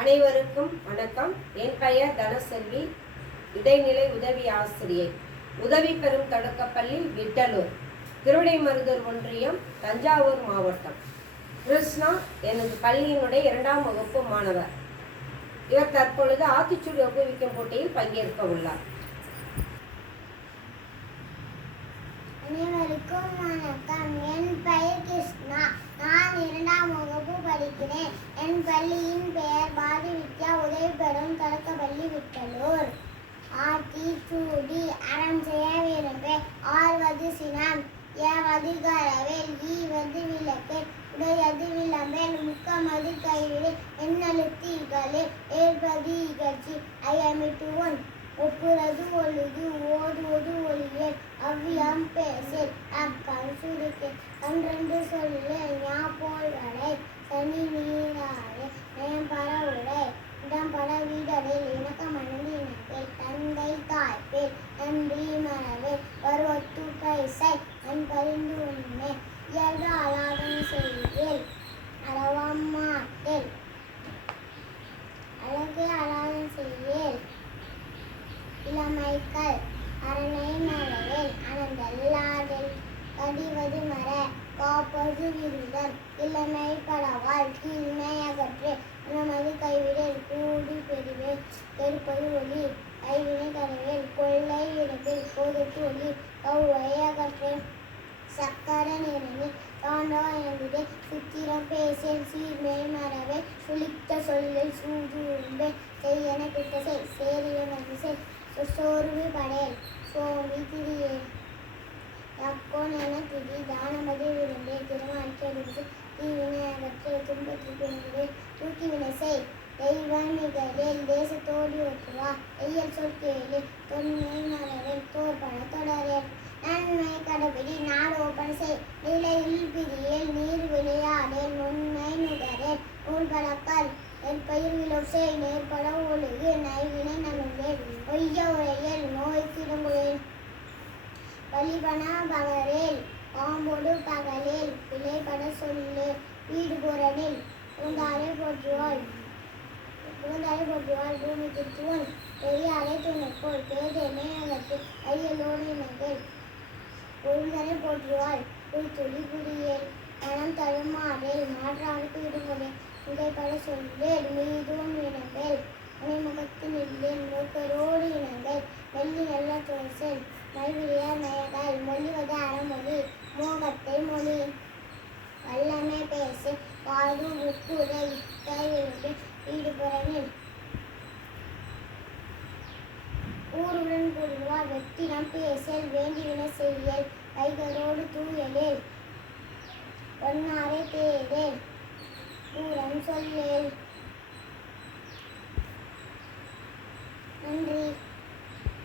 அனைவருக்கும் வணக்கம். என் பெயர் தனசெல்வி, இடைநிலை உதவி ஆசிரியை, உதவி பெறும் தொடக்கப்பள்ளி விட்டலூர், திருவிடைமருதூர் ஒன்றியம், தஞ்சாவூர் மாவட்டம். கிருஷ்ணா எனது பள்ளியினுடைய 2ஆம் வகுப்பு மாணவர். இவர் தற்பொழுது ஆத்திச்சூடி ஒப்புவிக்கும் போட்டியில் பங்கேற்க உள்ளார். அனைவருக்கும் வணக்கம். என் பெயர் கிருஷ்ணா. நான் 2ஆம் வகுப்பு படிக்கிறேன். என் பள்ளியின் பெயர் பாரதி வித்யா உதவி பெறும் தொடக்கப்பள்ளி விட்டலூர். ஆத்திச்சூடி அறம் செய்ய விரும்பேன். ஆழ்வது சினம், ஏவது கரவேல், ஈவது விளக்கேல், உடையது விளம்பேல், முக்கமது கைவிடு, எண்ணெழுத்து இகழே, ஏற்பது இகழ்ச்சி, ஐயமிட்டு ஒன், ஒப்புறது ஒழுகு, ஓதுவது ஒளியே, அவ்வியம் பேசேல், அக்கம் சுருக்கே, கன்றென்று சொல்லே, ஞாபோல் வரை, சனி நீராலே, நயம்பர உரை, இடம்பட வீடலில், இணக்கம் அணிந்து இணப்பேல், தந்தை தாய்ப்பேல், நன்றி மரவேல், வருவத்து கைசை, அன் பரிந்து உண்மை, இயல்பு அலாதன செய்வேல், அறவம் மாட்டேல், அழகு அலாதன செய்வேல், இளமைகள் அரணை மரவேல், அனந்தல்லாதல், கடிவது மர, காப்பது விருதம், இளமை படவால், கீழ்மை அகற்றே, நமது கைவிடல், கூடி பெறுவேல், கெடுப்பது ஒளி, கைவினை கரவேல், கொள்ளை விடுவேல், போதத்து ஒளி, கௌவை அகற்றே, சக்கர நிறனி, தாண்டவ என்பதே, சித்திரம் பேசேல், சீர்மை மரவே, சுளித்த சொல்லில், சூது உண்பே, செய்யன கிட்ட செய், சேரியன செய், சோர்வு படேல், சோம்பி திரியே, தக்கோன் என திரி, தானமது விரும்பே, திருமாற்று தீவினை அகற்றே, துன்பத்தில் பெண்களே, தூக்கி வினை செய், தெய்வம் நிகழேல், தேசத்தோடு ஒற்றுவா, எய்யல் சொல் கேளு, தொன்மை மரவேல், தோற்பன தொடரேல், நன்மை கடைபிடி, நாடு ஒப்பன செய், நிலையில் பிரியேல், நீர் விளையாடேல், நுண்மை நுகரேல், நூல் பழக்கல், நெற்பயிர் விளோசை, நேர்பட ஒழுகு, நைவினை நலுங்கேல், ஒய்ய உரையேல், நோய் திரும்புவேல், வழிபன பகரேல், பாம்பொடு பகலேல், பிழைபட சொல்லேல், வீடு புறனில், புகுந்தாரை போற்றுவாள், பூமி திருத்துவன், பெரியாரை துணைப்போல், பேதமை அகற்று, ஐயலோடு இணங்கேல், பொருள்தனை போற்றுவாள், புய்துளி புரியேல், மனம் தழுமாறேல், மாற்றானுக்கு விடுமுறை, மிகைப்பட சொல்லேல், மீதும் இணங்கேல், அனைமுகத்து நில்லேல், மூக்கரோடு இணங்கேல், வெள்ளி நல்ல தோசேல், மல்விழியார் நயகால், மொழிவது அறமொழி, மோகத்தை மொழி, வல்லமை பேசு, வாழ்வு உட்குறை, இட்டை விரும்பி, ஈடுபுறனில், ஊருடன் கூடுவார், வெற்றிடம் பேசேல், வேண்டிவினை செய்யல், கைகரோடு தூயலேல், பொன்னாரை தேடேல், ஊரம் சொல்லேல்,